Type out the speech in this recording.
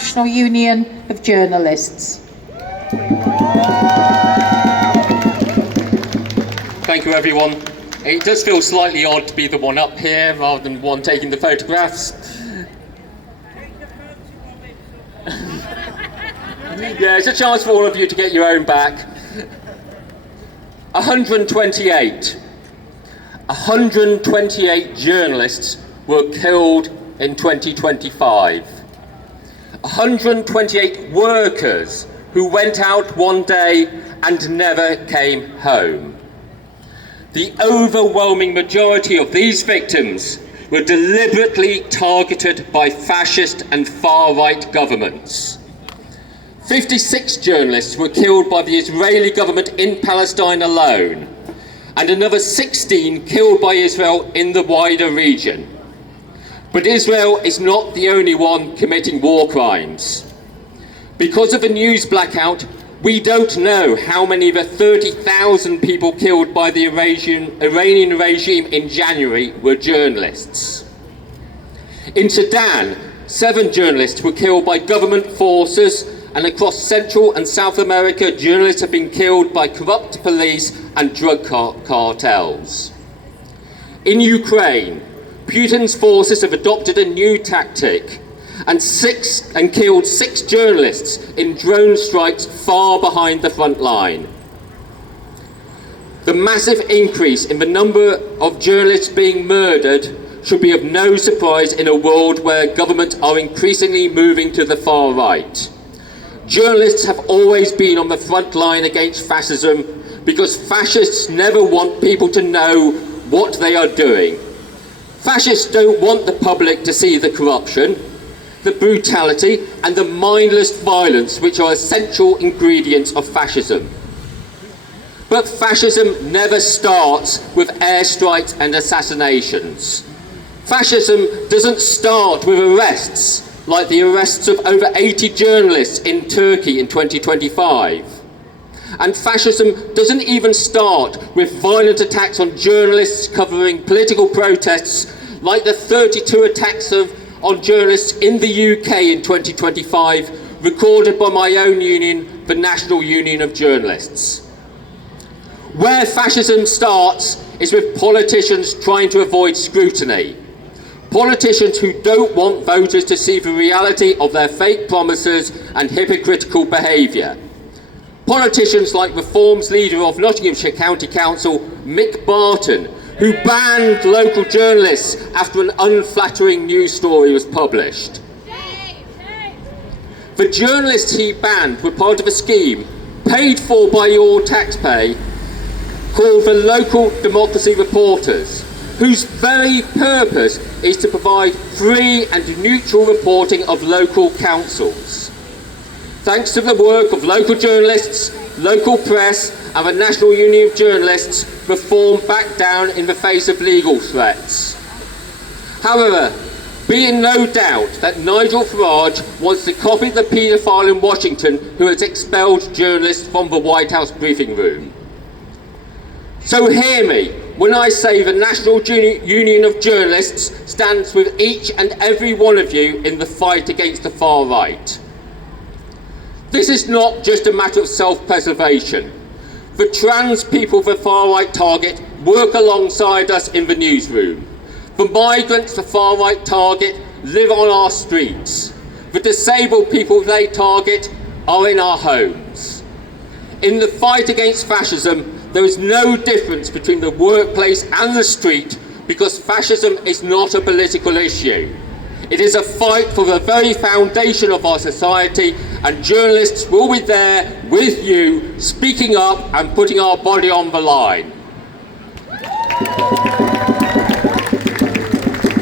National Union of Journalists. Thank you, everyone. It does feel slightly odd to be the one up here rather than one taking the photographs. Yeah, it's a chance for all of you to get your own back. 128 journalists were killed in 2025. 128 workers who went out one day and never came home. The overwhelming majority of these victims were deliberately targeted by fascist and far-right governments. 56 journalists were killed by the Israeli government in Palestine alone, and another 16 killed by Israel in the wider region. But Israel is not the only one committing war crimes. Because of the news blackout, we don't know how many of the 30,000 people killed by the Iranian regime in January were journalists. In Sudan, 7 journalists were killed by government forces, and across Central and South America, journalists have been killed by corrupt police and drug cartels. In Ukraine, Putin's forces have adopted a new tactic and killed 6 journalists in drone strikes far behind the front line. The massive increase in the number of journalists being murdered should be of no surprise in a world where governments are increasingly moving to the far right. Journalists have always been on the front line against fascism because fascists never want people to know what they are doing. Fascists don't want the public to see the corruption, the brutality and the mindless violence which are essential ingredients of fascism. But fascism never starts with airstrikes and assassinations. Fascism doesn't start with arrests, like the arrests of over 80 journalists in Turkey in 2025. And fascism doesn't even start with violent attacks on journalists covering political protests, like the 32 attacks on journalists in the UK in 2025, recorded by my own union, the National Union of Journalists. Where fascism starts is with politicians trying to avoid scrutiny. Politicians who don't want voters to see the reality of their fake promises and hypocritical behaviour. Politicians like Reform's leader of Nottinghamshire County Council, Mick Barton, who banned local journalists after an unflattering news story was published. The journalists he banned were part of a scheme paid for by your taxpayer called the Local Democracy Reporters, whose very purpose is to provide free and neutral reporting of local councils. Thanks to the work of local journalists, local press and the National Union of Journalists, Reform backed down in the face of legal threats. However, be in no doubt that Nigel Farage wants to copy the paedophile in Washington who has expelled journalists from the White House briefing room. So hear me when I say the National Union of Journalists stands with each and every one of you in the fight against the far right. This is not just a matter of self-preservation. The trans people the far right target work alongside us in the newsroom. The migrants the far right target live on our streets. The disabled people they target are in our homes. In the fight against fascism, there is no difference between the workplace and the street because fascism is not a political issue. It is a fight for the very foundation of our society, and journalists will be there with you, speaking up and putting our body on the line.